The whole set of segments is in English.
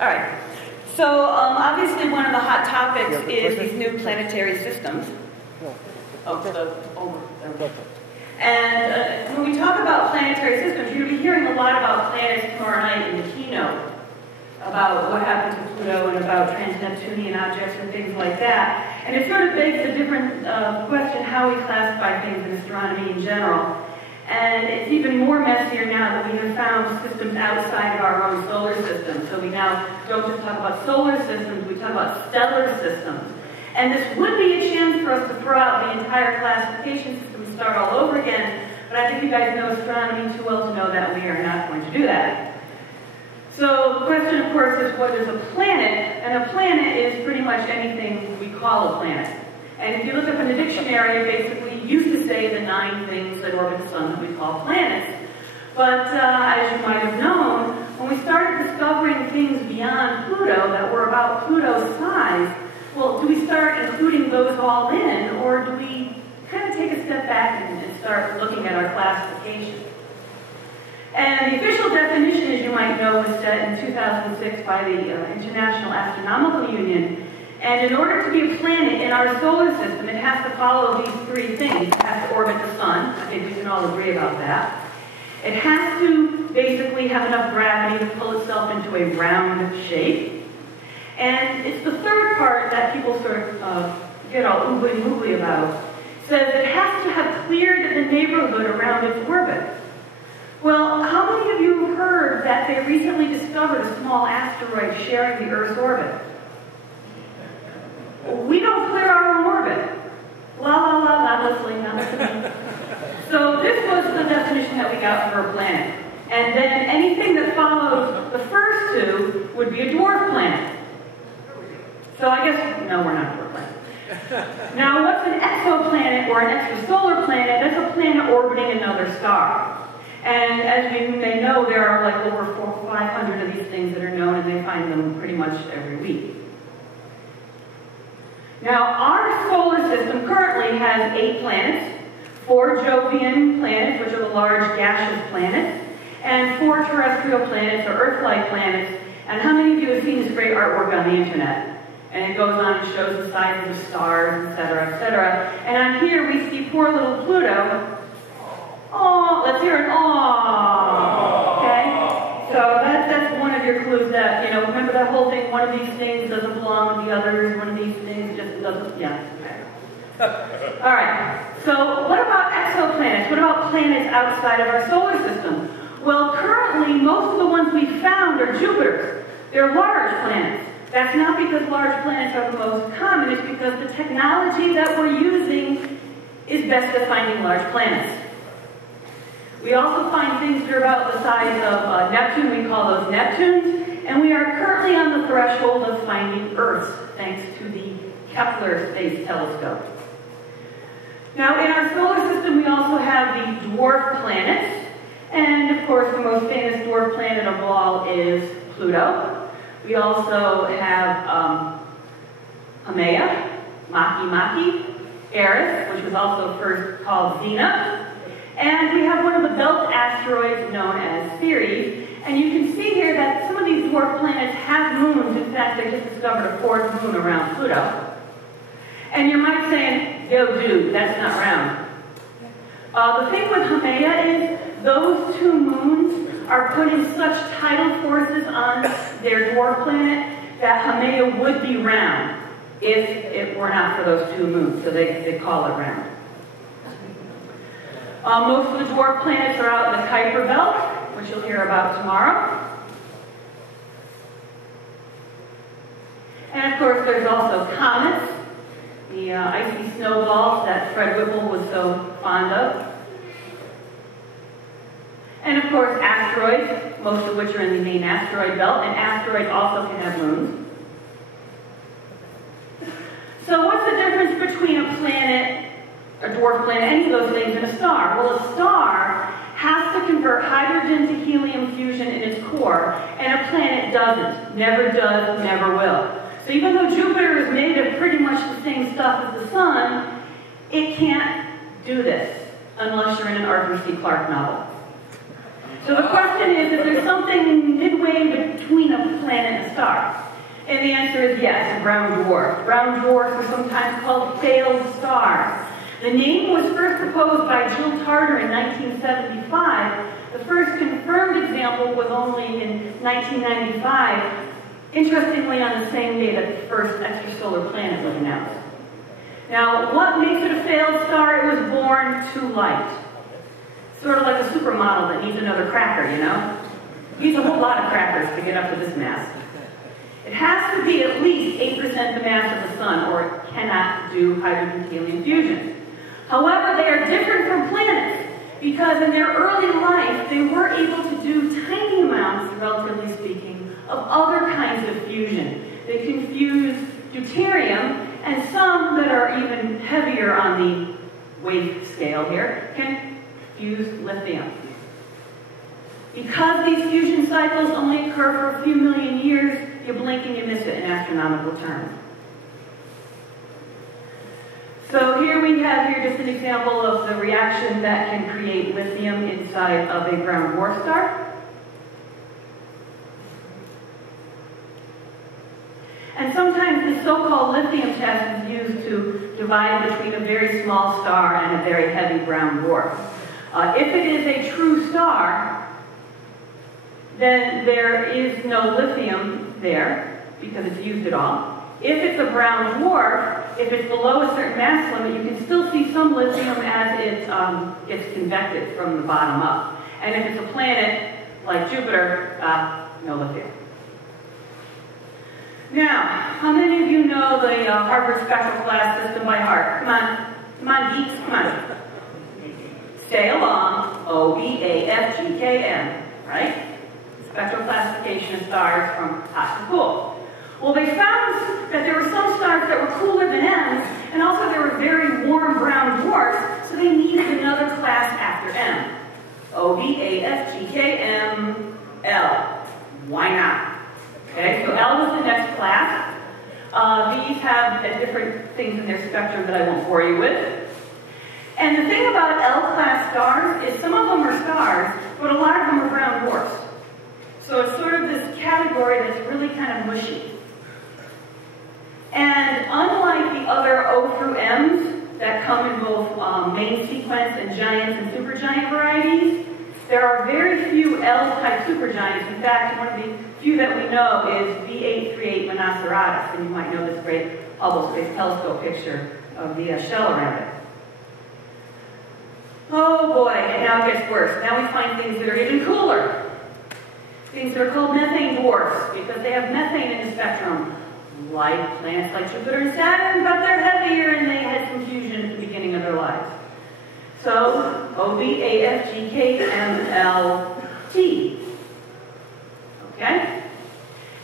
All right. So obviously one of the hot topics is these new planetary systems. And when we talk about planetary systems, you're going to be hearing a lot about planets tomorrow night in the keynote, about what happens to Pluto and about trans-Neptunian objects and things like that. And it sort of begs a different question, how we classify things in astronomy in general. And it's even more messier now that we have found systems outside of our own solar system. So we now don't just talk about solar systems, we talk about stellar systems. And this would be a chance for us to throw out the entire classification system and start all over again. But I think you guys know astronomy too well to know that we are not going to do that. So the question, of course, is what is a planet? And a planet is pretty much anything we call a planet. And if you look up in the dictionary, it basically used to say the 9 things that orbit the sun that we call planets. But as you might have known, when we started discovering things beyond Pluto that were about Pluto's size, well, do we start including those all in, or do we kind of take a step back and start looking at our classification? And the official definition, as you might know, was set in 2006 by the International Astronomical Union. And in order to be a planet in our solar system, it has to follow these 3 things. It has to orbit the sun. I think we can all agree about that. It has to basically have enough gravity to pull itself into a round shape. And it's the third part that people sort of get all oogly-moogly about. It says it has to have cleared the neighborhood around its orbit. Well, how many of you have heard that they recently discovered a small asteroid sharing the Earth's orbit? We don't clear our own orbit. La la la, not listening, not listening. So this was the definition that we got for a planet. And then anything that follows the first 2 would be a dwarf planet. So I guess, no, we're not a dwarf planet. Now, what's an exoplanet or an extrasolar planet? That's a planet orbiting another star. And as we may know, there are like over 400 or 500 of these things that are known, and they find them pretty much every week. Now, our solar system currently has 8 planets, 4 Jovian planets, which are the large gaseous planets, and 4 terrestrial planets, or Earth-like planets. And how many of you have seen this great artwork on the internet? And it goes on and shows the sizes of stars, etc., etc. And on here we see poor little Pluto. Oh, let's hear an aww. Okay? So that's one of your clues that, you know, remember that whole thing, one of these things doesn't belong with the others, one of these things just doesn't, yeah. All right, so what about exoplanets? What about planets outside of our solar system? Well, currently, most of the ones we found are Jupiters. They're large planets. That's not because large planets are the most common, it's because the technology that we're using is best at finding large planets. We also find things that are about the size of Neptune, we call those neptunes, and we are currently on the threshold of finding Earths, thanks to the Kepler Space Telescope. Now, in our solar system, we also have the dwarf planets, and of course, the most famous dwarf planet of all is Pluto. We also have Makemake, Eris, which was also first called Xena, and we have one of the belt asteroids known as Ceres. And you can see here that some of these dwarf planets have moons. In fact, they just discovered a 4th moon around Pluto. And you might say, yo, dude, that's not round. The thing with Haumea is those 2 moons are putting such tidal forces on their dwarf planet that Haumea would be round if it were not for those 2 moons. So they call it round. Most of the dwarf planets are out in the Kuiper Belt, which you'll hear about tomorrow. And of course, there's also comets, the icy snowballs that Fred Whipple was so fond of. And of course, asteroids, most of which are in the main asteroid belt, and asteroids also can have moons. So what's the difference between a planet, a dwarf planet, any of those things, and a star? Well, a star has to convert hydrogen to helium fusion in its core, and a planet doesn't. Never does, never will. So even though Jupiter is made of pretty much the same stuff as the sun, it can't do this unless you're in an Arthur C. Clarke novel. So the question is if there's something midway between a planet and a star. And the answer is yes, a brown dwarf. Brown dwarfs are sometimes called failed stars. The name was first proposed by Jill Tarter in 1975. The first confirmed example was only in 1995, interestingly on the same day that the first extrasolar planet was announced. Now, what makes it a failed star? It was born too light. Sort of like a supermodel that needs another cracker, you know? Needs a whole lot of crackers to get up to this mass. It has to be at least 8% the mass of the sun, or it cannot do hydrogen-helium fusion. However, they are different from planets because in their early life, they were able to do tiny amounts, relatively speaking, of other kinds of fusion. They can fuse deuterium, and some that are even heavier on the weight scale here can fuse lithium. Because these fusion cycles only occur for a few million years, you blink and you miss it in astronomical terms. So here we have just an example of the reaction that can create lithium inside of a brown dwarf star. And sometimes the so-called lithium test is used to divide between a very small star and a very heavy brown dwarf. If it is a true star, then there is no lithium there because it's used at all. If it's a brown dwarf, if it's below a certain mass limit, you can still see some lithium as it gets convected from the bottom up. And if it's a planet like Jupiter, no lithium. Now, how many of you know the Harvard Spectral Class System by heart? Come on, geeks, come on. Stay along, OBAFGKM, right? Spectral classification of stars from hot to cool. Well, they found that there were some stars that were cooler than M, and also there were very warm brown dwarfs, so they needed another class after M. OBAFGKML. Why not? Okay, so L was the next class. These have different things in their spectrum that I won't bore you with. And the thing about L-class stars is some of them are stars, but a lot of them are brown dwarfs. So it's sort of this category that's really kind of mushy. And unlike the other O through M's that come in both main sequence and giants and supergiant varieties, there are very few L-type supergiants. In fact, one of the few that we know is B838 Monoceratus, and you might know this great Hubble Space Telescope picture of the shell around it. Oh boy, and now it gets worse. Now we find things that are even cooler. Things that are called methane dwarfs, because they have methane in the spectrum, like planets like Jupiter and Saturn, but they're heavier and they had some fusion at the beginning of their lives. So, OBAFGKMLT. Okay?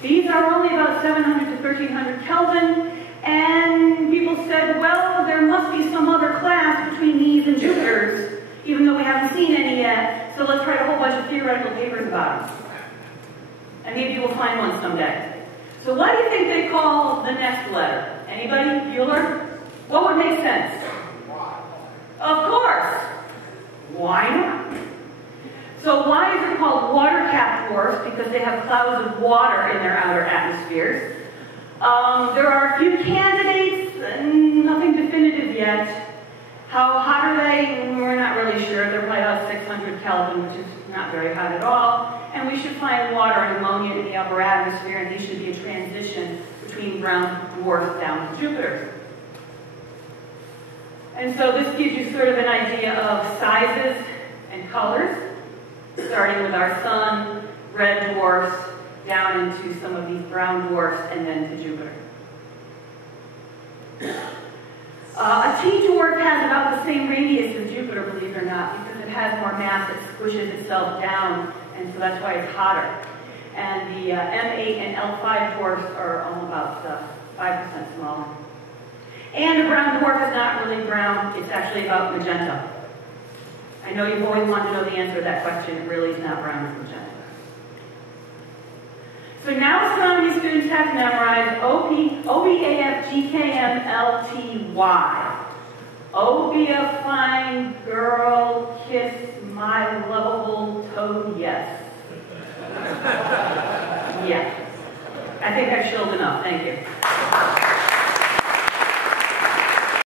These are only about 700 to 1300 Kelvin, and people said, well, there must be some other class between these and Jupiter's, even though we haven't seen any yet, so let's write a whole bunch of theoretical papers about them. And maybe we'll find one someday. So what do you think they call the next letter? Anybody? Bueller? What would make sense? Of course. Why not? So why is it called water-capped dwarfs? Because they have clouds of water in their outer atmospheres. There are a few candidates, nothing definitive yet. How hot are they? We're not really sure. They're probably about 600 Kelvin, which is not very hot at all. And we should find water and ammonia in the upper atmosphere, and these should be a transition between brown dwarfs down to Jupiter. And so this gives you sort of an idea of sizes and colors, starting with our sun, red dwarfs, down into some of these brown dwarfs, and then to Jupiter. A T-dwarf has about the same radius as Jupiter, believe it or not, because it has more mass, it squishes itself down, and so that's why it's hotter. And the M8 and L5 dwarfs are all about 5% smaller. And a brown dwarf is not really brown, it's actually about magenta. I know you've always wanted to know the answer to that question, it really is not brown, it's magenta. So now astronomy students have to memorize OBAFGKMLTY. Oh, be a fine girl, kiss my lovable toad, yes. I think I've shilled enough. Thank you.